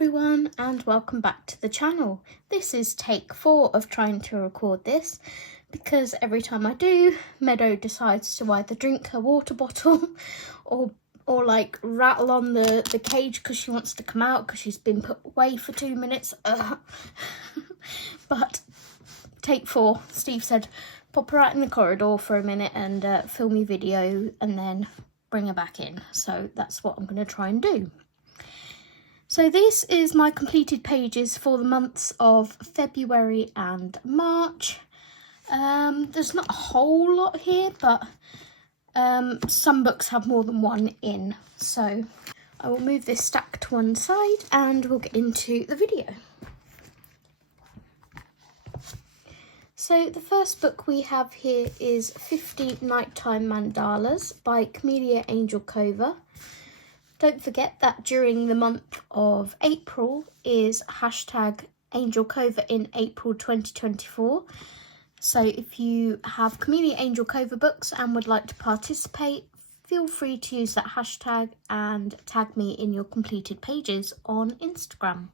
everyone and welcome back to the channel. This is take 4 of trying to record this because every time I do, Meadow decides to either drink her water bottle or like rattle on the cage because she wants to come out because she's been put away for 2 minutes. But take 4, Steve said pop her out in the corridor for a minute and film me video and then bring her back in. So that's what I'm going to try and do. So this is my completed pages for the months of February and March. There's not a whole lot here, but some books have more than one in. So I will move this stack to one side and we'll get into the video. So the first book we have here is 50 Nighttime Mandalas by Camellia Angel Cover. Don't forget that during the month of April is hashtag Angel Cover in April 2024. So if you have Camellia Angel Cover books and would like to participate, feel free to use that hashtag and tag me in your completed pages on Instagram.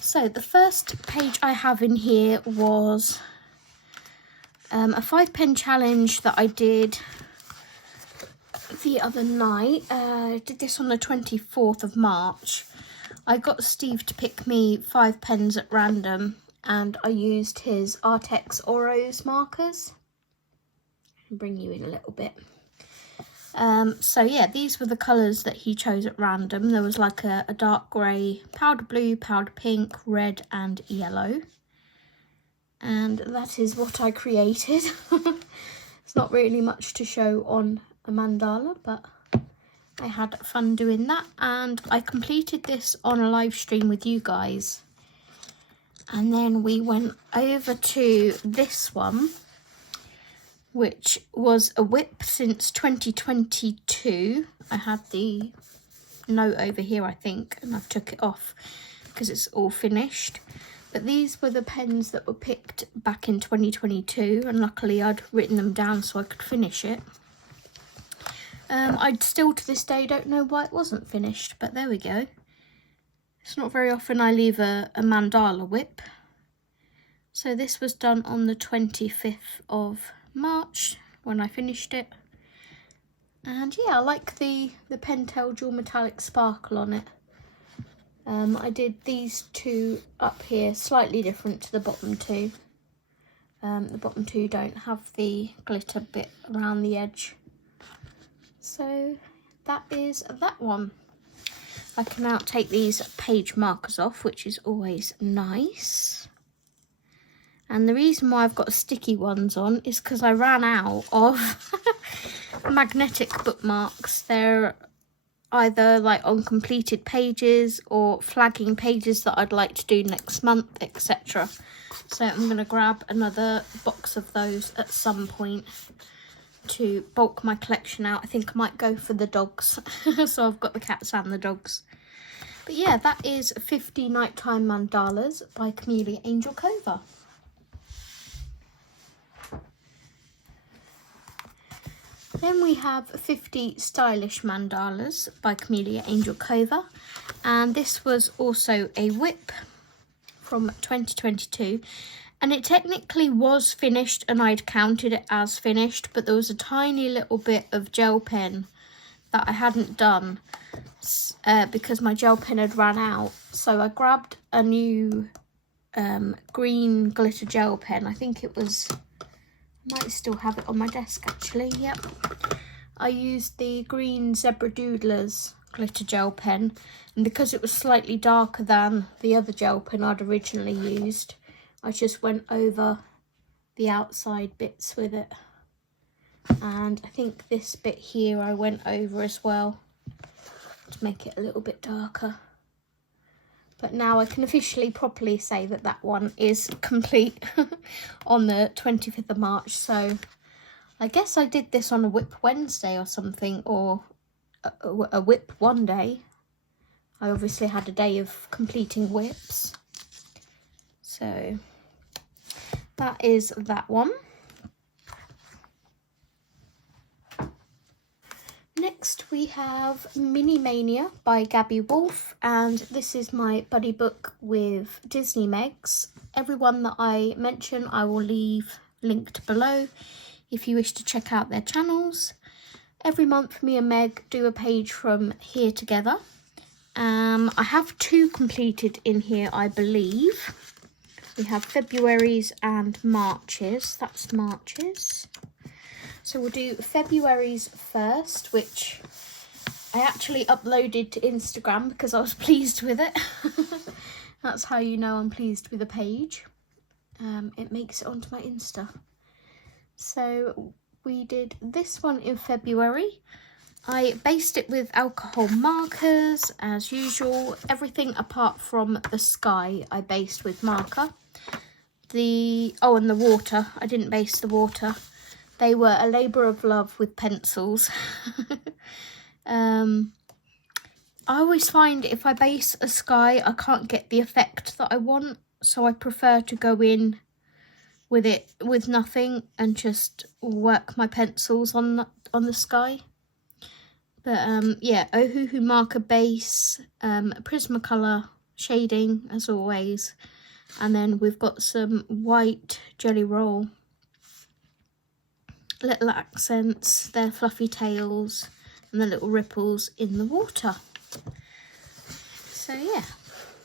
So the first page I have in here was a 5-pen challenge that I did the other night. I did this on the 24th of March. I got Steve to pick me 5 pens at random and I used his Artex Oros markers. I'll bring you in a little bit. So yeah, these were the colours that he chose at random. There was like a dark grey, powder blue, powder pink, red and yellow. And that is what I created. It's not really much to show on a mandala, but I had fun doing that, and I completed this on a live stream with you guys. And then we went over to this one, which was a whip since 2022. I had the note over here, I think, and I took it off because it's all finished. But these were the pens that were picked back in 2022, and luckily I'd written them down so I could finish it. I still to this day don't know why it wasn't finished, but there we go. It's not very often I leave a mandala whip. So this was done on the 25th of March when I finished it. And yeah, I like the Pentel dual metallic sparkle on it. I did these two up here, slightly different to the bottom two. The bottom two don't have the glitter bit around the edge. So that is that one. I can now take these page markers off, which is always nice. And the reason why I've got sticky ones on is because I ran out of magnetic bookmarks. They're either like on completed pages or flagging pages that I'd like to do next month, etc. So I'm going to grab another box of those at some point to bulk my collection out. I think I might go for the dogs. So I've got the cats and the dogs. But yeah, that is 50 Nighttime Mandalas by Camellia Angel Cover. Then we have 50 Stylish Mandalas by Camellia Angel Cover. And this was also a whip from 2022. And it technically was finished and I'd counted it as finished, but there was a tiny little bit of gel pen that I hadn't done because my gel pen had run out. So I grabbed a new green glitter gel pen. I think it was, I might still have it on my desk actually, yep. I used the green Zebra Doodlers glitter gel pen, and because it was slightly darker than the other gel pen I'd originally used, I just went over the outside bits with it. And I think this bit here I went over as well to make it a little bit darker. But now I can officially properly say that that one is complete on the 25th of March. So I guess I did this on a Whip Wednesday or something, or a Whip one day. I obviously had a day of completing whips. So that is that one. Next we have Mini Mania by Gabby Wolf, and this is my buddy book with Disney Megs. Everyone that I mention I will leave linked below if you wish to check out their channels. Every month me and Meg do a page from here together. I have 2 completed in here, I believe. We have February's and March's. That's March's. So we'll do February's first, which I actually uploaded to Instagram because I was pleased with it. That's how you know I'm pleased with a page. It makes it onto my Insta. So we did this one in February. I based it with alcohol markers as usual. Everything apart from the sky I based with marker. And the water. I didn't base the water. They were a labour of love with pencils. I always find if I base a sky, I can't get the effect that I want. So I prefer to go in with it with nothing and just work my pencils on the sky. But yeah, Ohuhu marker base, Prismacolor shading as always. And then we've got some white jelly roll. Little accents, their fluffy tails and the little ripples in the water. So yeah,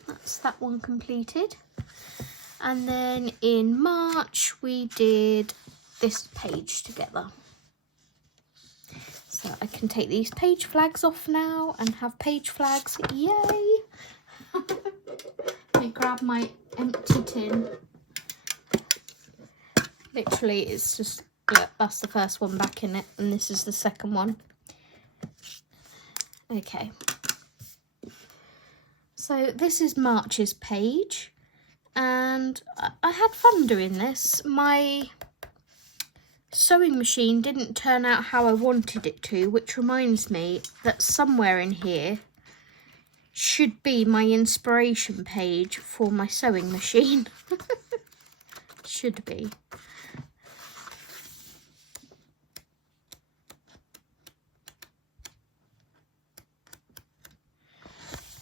that's that one completed. And then in March we did this page together. So I can take these page flags off now and have page flags, yay! Let me grab my empty tin. Literally it's just, yeah, that's the first one back in it, and this is the second one. Okay. So this is March's page, and I had fun doing this. My sewing machine didn't turn out how I wanted it to, which reminds me that somewhere in here should be my inspiration page for my sewing machine. Should be.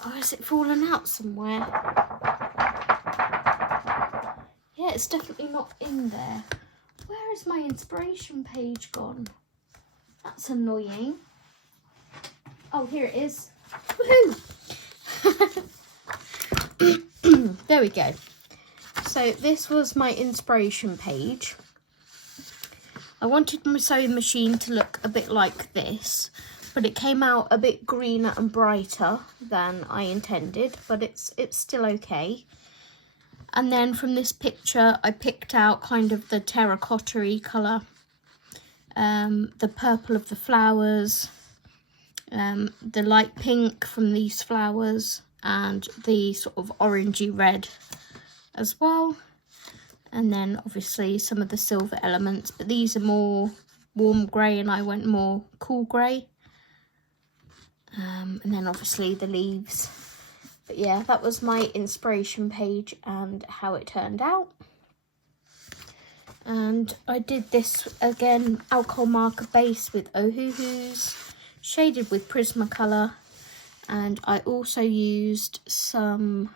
Oh, has it fallen out somewhere? Yeah, it's definitely not in there. Where is my inspiration page gone? That's annoying. Oh, here it is. Woohoo! There we go. So this was my inspiration page. I wanted my sewing machine to look a bit like this, but it came out a bit greener and brighter than I intended, but it's still okay. And then from this picture I picked out kind of the terracotta-y colour, the purple of the flowers, the light pink from these flowers, and the sort of orangey red as well. And then obviously some of the silver elements, but these are more warm grey and I went more cool grey. And then obviously the leaves. But yeah, that was my inspiration page and how it turned out. And I did this again, alcohol marker base with Ohuhus, shaded with Prismacolor, and I also used some,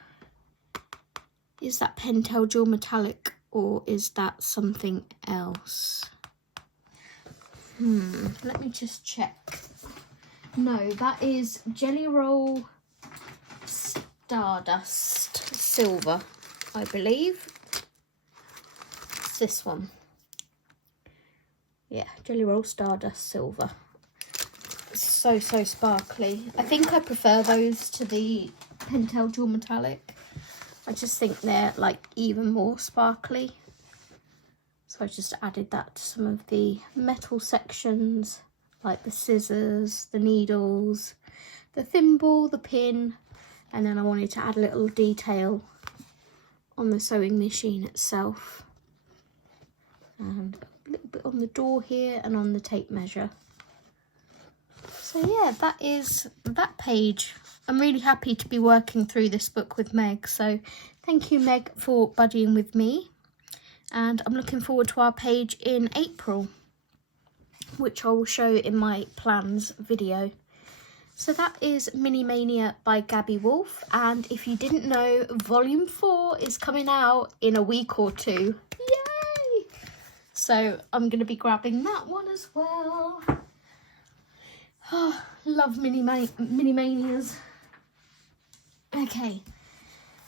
is that Pentel Dual Metallic or is that something else? Let me just check. No, that is Jelly Roll Stardust Silver, I believe. It's this one. Yeah, Jelly Roll Stardust Silver. It's so sparkly. I think I prefer those to the Pentel Dual Metallic. I just think they're like even more sparkly. So I just added that to some of the metal sections, like the scissors, the needles, the thimble, the pin, and then I wanted to add a little detail on the sewing machine itself. And a little bit on the door here and on the tape measure. So yeah, that is that page. I'm really happy to be working through this book with Meg, so thank you Meg for buddying with me. And I'm looking forward to our page in April, which I will show in my plans video. So that is Mini Mania by Gabby Wolf, and if you didn't know, volume 4 is coming out in a week or two. Yay! So I'm going to be grabbing that one as well. Oh, love Mini Manias. Okay,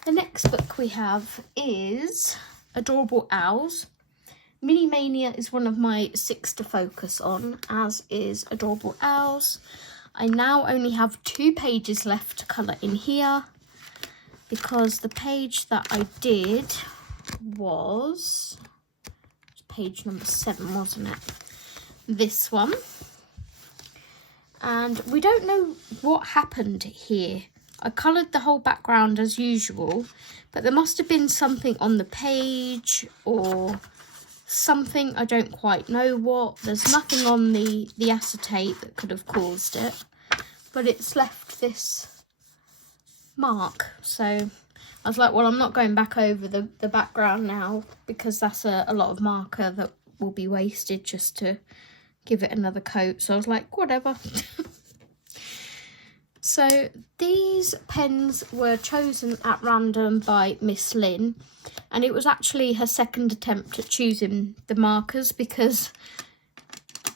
the next book we have is Adorable Owls. Mini Mania is one of my 6 to focus on, as is Adorable Owls. I now only have 2 pages left to colour in here, because the page that I did was page number 7, wasn't it? This one. And we don't know what happened here. I coloured the whole background as usual, but there must have been something on the page or something, I don't quite know what. There's nothing on the acetate that could have caused it, but it's left this mark. So I was like, well, I'm not going back over the background now, because that's a lot of marker that will be wasted just to give it another coat. So I was like, whatever. So these pens were chosen at random by Miss Lynn, and it was actually her second attempt at choosing the markers, because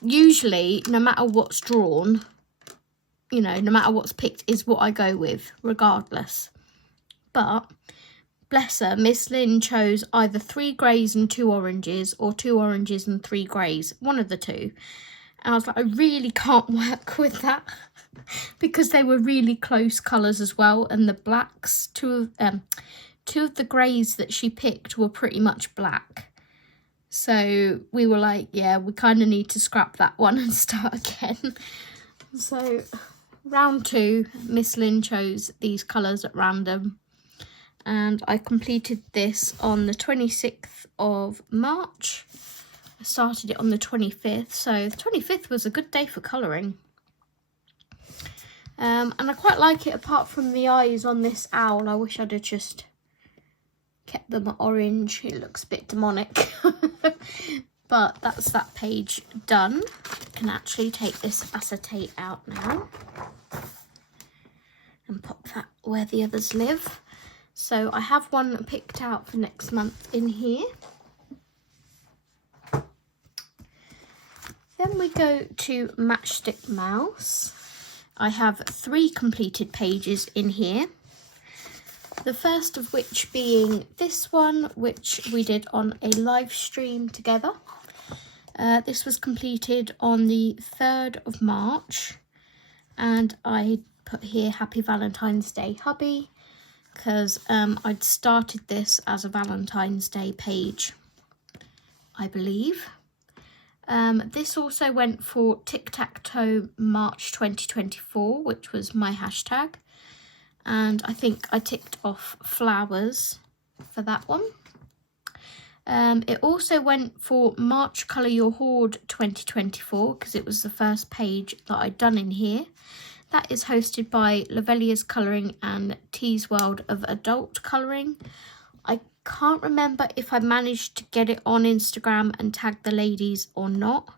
usually no matter what's drawn, you know, no matter what's picked is what I go with regardless. But bless her, Miss Lynn chose either 3 greys and 2 oranges, or 2 oranges and 3 greys, one of the two. And I was like, I really can't work with that, because they were really close colours as well, and the blacks, two of the greys that she picked were pretty much black. So we were like, yeah, we kind of need to scrap that one and start again. So round 2, Miss Lynn chose these colours at random, and I completed this on the 26th of March. I started it on the 25th, so the 25th was a good day for colouring. And I quite like it, apart from the eyes on this owl. I wish I'd have just kept them orange. It looks a bit demonic. But that's that page done. I can actually take this acetate out now and pop that where the others live. So I have one picked out for next month in here. Then we go to Matchstick Mouse. I have 3 completed pages in here. The first of which being this one, which we did on a live stream together. This was completed on the 3rd of March, and I put here Happy Valentine's Day, hubby, because I'd started this as a Valentine's Day page, I believe. This also went for Tic-Tac-Toe March 2024, which was my hashtag. And I think I ticked off flowers for that one. It also went for March Colour Your Hoard 2024, because it was the first page that I'd done in here. That is hosted by Lovella's Colouring and T's World of Adult Colouring. I can't remember if I managed to get it on Instagram and tag the ladies or not.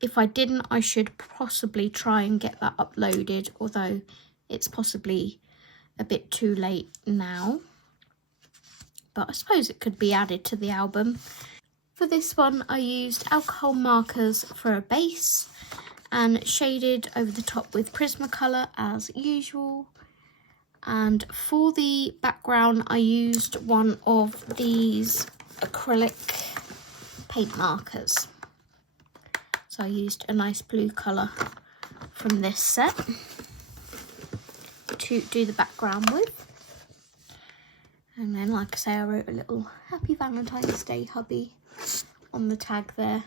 If I didn't, I should possibly try and get that uploaded, although it's possibly a bit too late now. But I suppose it could be added to the album. For this one, I used alcohol markers for a base and shaded over the top with Prismacolor as usual. And for the background, I used one of these acrylic paint markers. So I used a nice blue colour from this set to do the background with. And then, like I say, I wrote a little Happy Valentine's Day hubby on the tag there.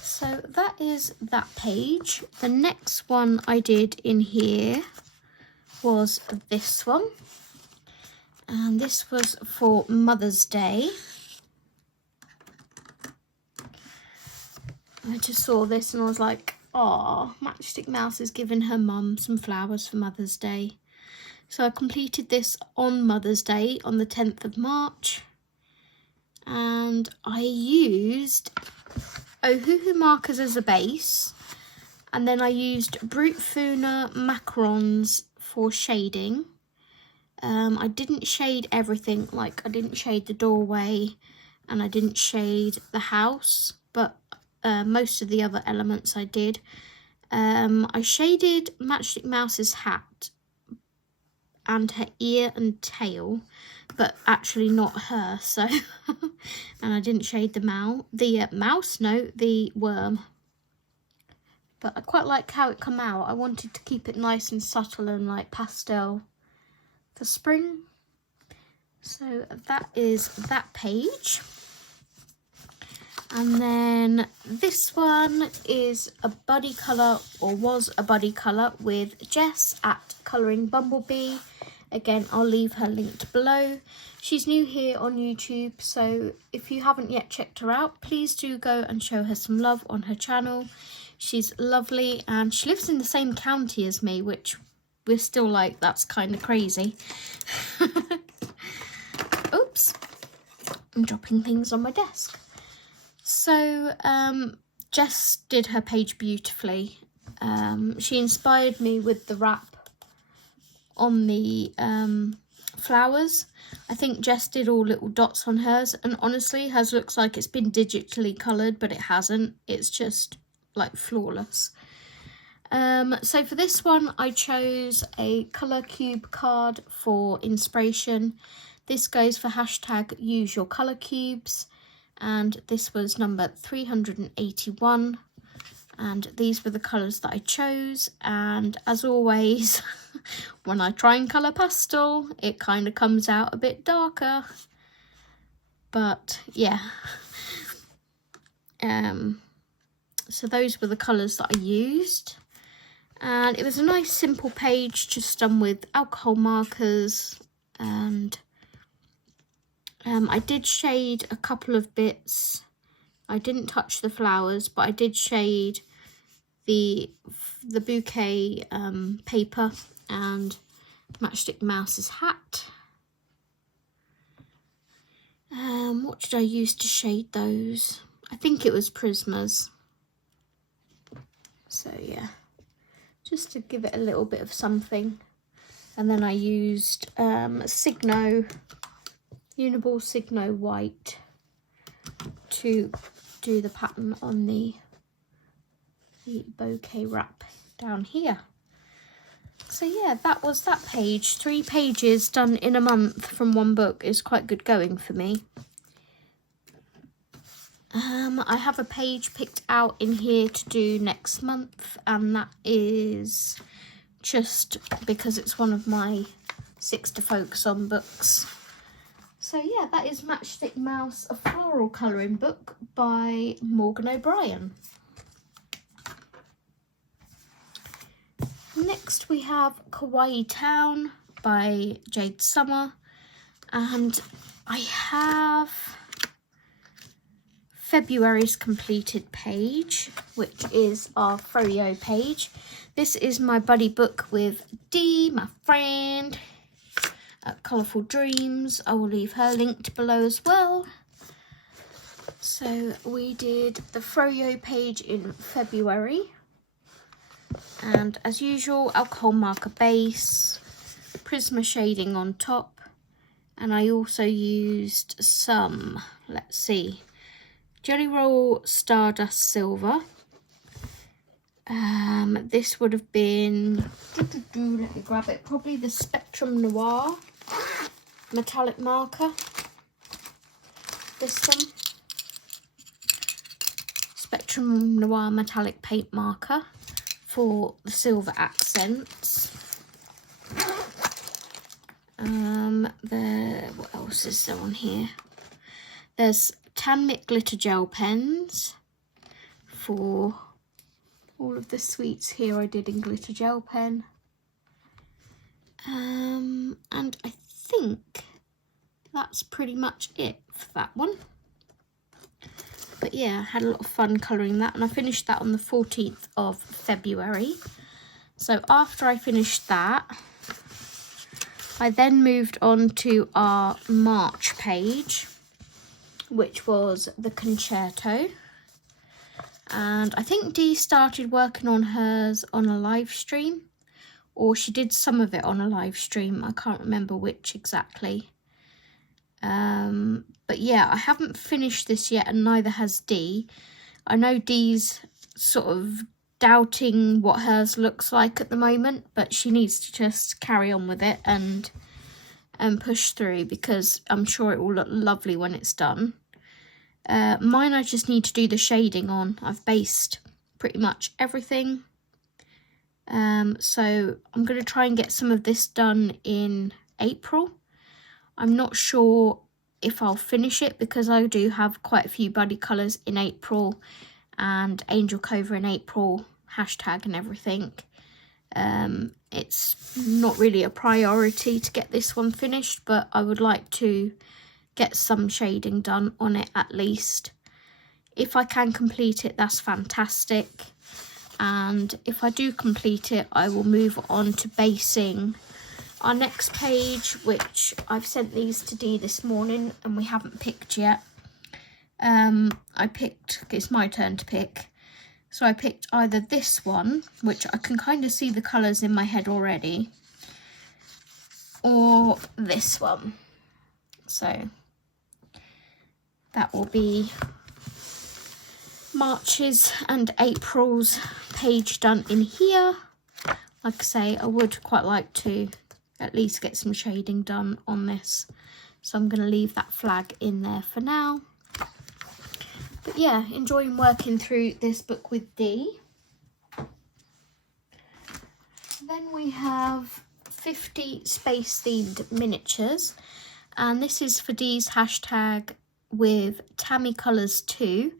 So that is that page. The next one I did in here was this one, and this was for Mother's Day. I just saw this and I was like, oh, Matchstick Mouse is giving her mum some flowers for Mother's Day. So I completed this on Mother's Day on the 10th of March, and I used Ohuhu markers as a base, And then I used Brute Funa macarons for shading. I didn't shade everything, like I didn't shade the doorway and I didn't shade the house, but most of the other elements I did. I shaded Matchstick Mouse's hat and her ear and tail, but actually not her, so and I didn't shade the the worm. But I quite like how it come out. I wanted to keep it nice and subtle and like pastel for spring. So that is that page. And then this one is a buddy colour, or was a buddy colour, with Jess at Colouring Bumblebee. Again, I'll leave her linked below. She's new here on YouTube, so if you haven't yet checked her out, please do go and show her some love on her channel. She's lovely and she lives in the same county as me, which we're still like, that's kind of crazy. Oops, I'm dropping things on my desk. So Jess did her page beautifully. She inspired me with the wrap on the flowers. I think Jess did all little dots on hers, and honestly hers looks like it's been digitally coloured, but it hasn't. It's just like flawless. So for this one I chose a colour cube card for inspiration. This goes for hashtag use your colour cubes, and this was number 381, and these were the colours that I chose. And as always, when I try and colour pastel, it kind of comes out a bit darker, but yeah. So those were the colours that I used, and it was a nice simple page just done with alcohol markers. And I did shade a couple of bits. I didn't touch the flowers, but I did shade the bouquet paper and Matchstick Mouse's hat. What did I use to shade those? I think it was Prismas. So yeah, just to give it a little bit of something. And then I used Uniball Signo White to do the pattern on the bouquet wrap down here. So yeah, that was that page. 3 pages done in a month from one book is quite good going for me. I have a page picked out in here to do next month, and that is just because it's one of my 6 to focus on books. So yeah, that is Matchstick Mouse, a floral colouring book by Morgan O'Brien. Next we have Kawaii Town by Jade Summer, and I have February's completed page, which is our Froyo page. This is my buddy book with Dee, my friend, at Colourful Dreams. I will leave her linked below as well. So we did the Froyo page in February, and as usual, alcohol marker base, Prisma shading on top, and I also used some, let's see, Jelly Roll Stardust Silver. This would have been, let me grab it, probably the Spectrum Noir metallic marker. This one, Spectrum Noir metallic paint marker for the silver accents. What else is there on here? There's Tammy glitter gel pens for all of the sweets here. I did in glitter gel pen. And I think that's pretty much it for that one. But yeah, I had a lot of fun colouring that, and I finished that on the 14th of February. So after I finished that, I then moved on to our March page, which was the Concerto. And I think Dee started working on hers on a live stream, or she did some of it on a live stream. I can't remember which exactly. But yeah, I haven't finished this yet, and neither has Dee. I know Dee's sort of doubting what hers looks like at the moment, but she needs to just carry on with it and push through, because I'm sure it will look lovely when it's done. Mine I just need to do the shading on. I've based pretty much everything. So I'm going to try and get some of this done in April. I'm not sure if I'll finish it, because I do have quite a few buddy colours in April and Angel Cova in April, hashtag and everything. It's not really a priority to get this one finished, but I would like to get some shading done on it at least. If I can complete it, that's fantastic. And if I do complete it, I will move on to basing our next page, which I've sent these to Dee this morning and we haven't picked yet. It's my turn to pick. So I picked either this one, which I can kind of see the colours in my head already, or this one. So that will be March's and April's page done in here. Like I say, I would quite like to at least get some shading done on this, so I'm going to leave that flag in there for now. But yeah, enjoying working through this book with Dee. Then we have 50 space themed miniatures, and this is for Dee's hashtag with Tammy Colours 2,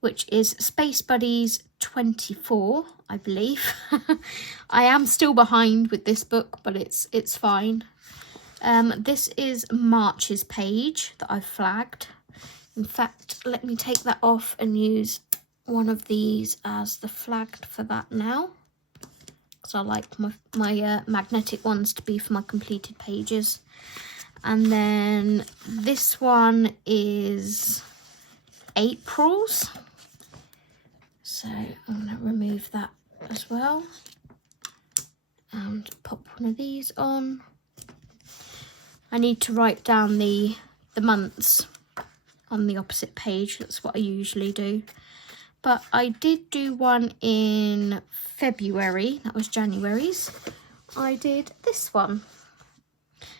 which is Space Buddies 24, I believe. I am still behind with this book, but it's fine. This is March's page that I've flagged. In fact, let me take that off and use one of these as the flag for that now, because I like my magnetic ones to be for my completed pages. And then this one is April's. So I'm going to remove that as well and pop one of these on. I need to write down the months on the opposite page. That's what I usually do. But I did do one in February. That was January's. I did this one.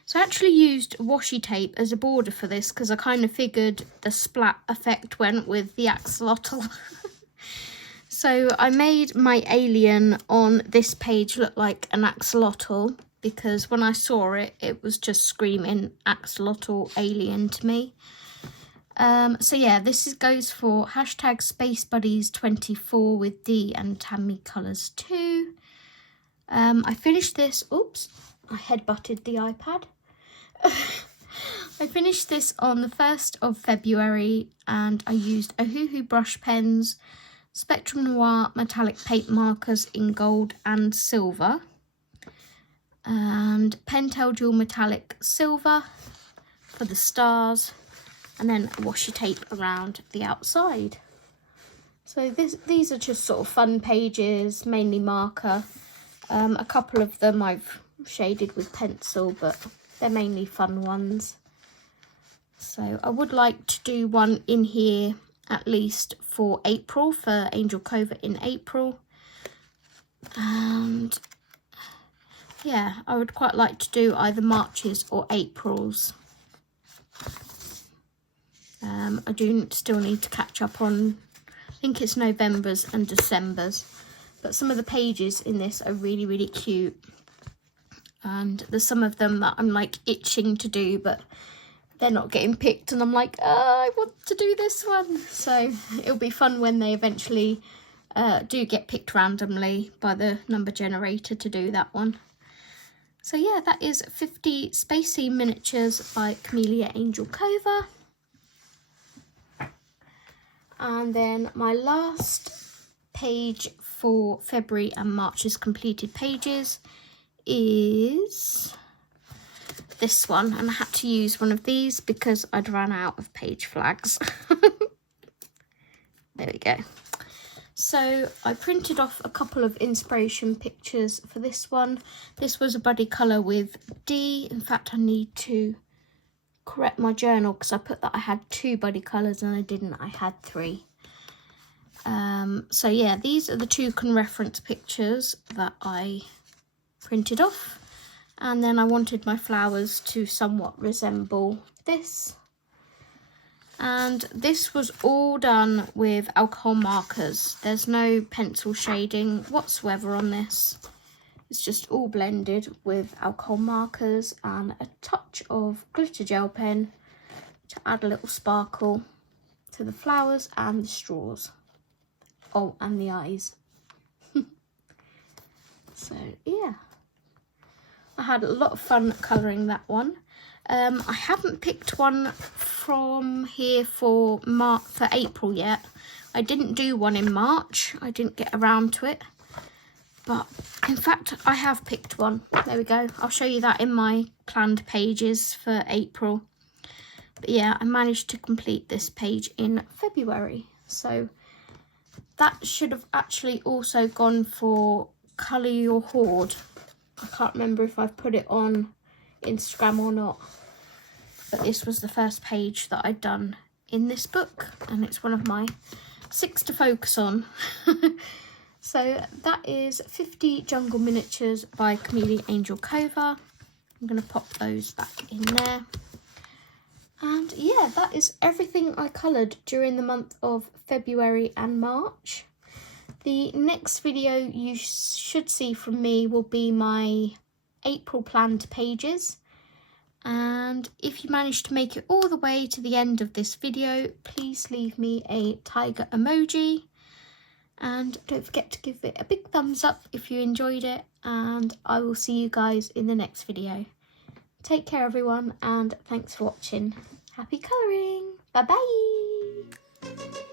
So I actually used washi tape as a border for this, because I kind of figured the splat effect went with the axolotl. So I made my alien on this page look like an axolotl, because when I saw it, it was just screaming axolotl alien to me. So yeah, this goes for hashtag Space Buddies 24 with Dee and Tammy Colours 2. I finished this, oops, I headbutted the iPad. I finished this on the 1st of February, and I used Ohuhu brush pens, Spectrum Noir metallic paint markers in gold and silver, and Pentel Dual metallic silver for the stars, and then washi tape around the outside. So these are just sort of fun pages, mainly marker. A couple of them I've shaded with pencil, but they're mainly fun ones. So I would like to do one in here at least for April, for Angel Cova in April. And yeah, I would quite like to do either March's or April's. I do still need to catch up on, I think it's November's and December's, but some of the pages in this are really, really cute. And there's some of them that I'm like itching to do, but they're not getting picked, and I'm like, oh, I want to do this one. So it'll be fun when they eventually do get picked randomly by the number generator to do that one. So yeah, that is 50 Spacey Miniatures by Camellia Angel Cova. And then my last page for February and March's completed pages is this one, and I had to use one of these because I'd run out of page flags. There we go. So I printed off a couple of inspiration pictures for this one. This was a buddy colour with D. In fact, I need to correct my journal because I put that I had 2 buddy colours and I didn't. I had 3. So yeah, these are the 2 reference pictures that I printed off. And then I wanted my flowers to somewhat resemble this. And this was all done with alcohol markers. There's no pencil shading whatsoever on this. It's just all blended with alcohol markers and a touch of glitter gel pen to add a little sparkle to the flowers and the straws. Oh, and the eyes. So, yeah. I had a lot of fun colouring that one. I haven't picked one from here for April yet. I didn't do one in March. I didn't get around to it. But in fact, I have picked one. There we go. I'll show you that in my planned pages for April. But yeah, I managed to complete this page in February. So that should have actually also gone for Colour Your Hoard. I can't remember if I've put it on Instagram or not, but this was the first page that I'd done in this book, and it's one of my 6 to focus on. So that is 50 Jungle Miniatures by Chameleon Angel Cova. I'm going to pop those back in there. And yeah, that is everything I coloured during the month of February and March. The next video you should see from me will be my April planned pages. And if you manage to make it all the way to the end of this video, please leave me a tiger emoji. And don't forget to give it a big thumbs up if you enjoyed it. And I will see you guys in the next video. Take care everyone, and thanks for watching. Happy colouring! Bye bye!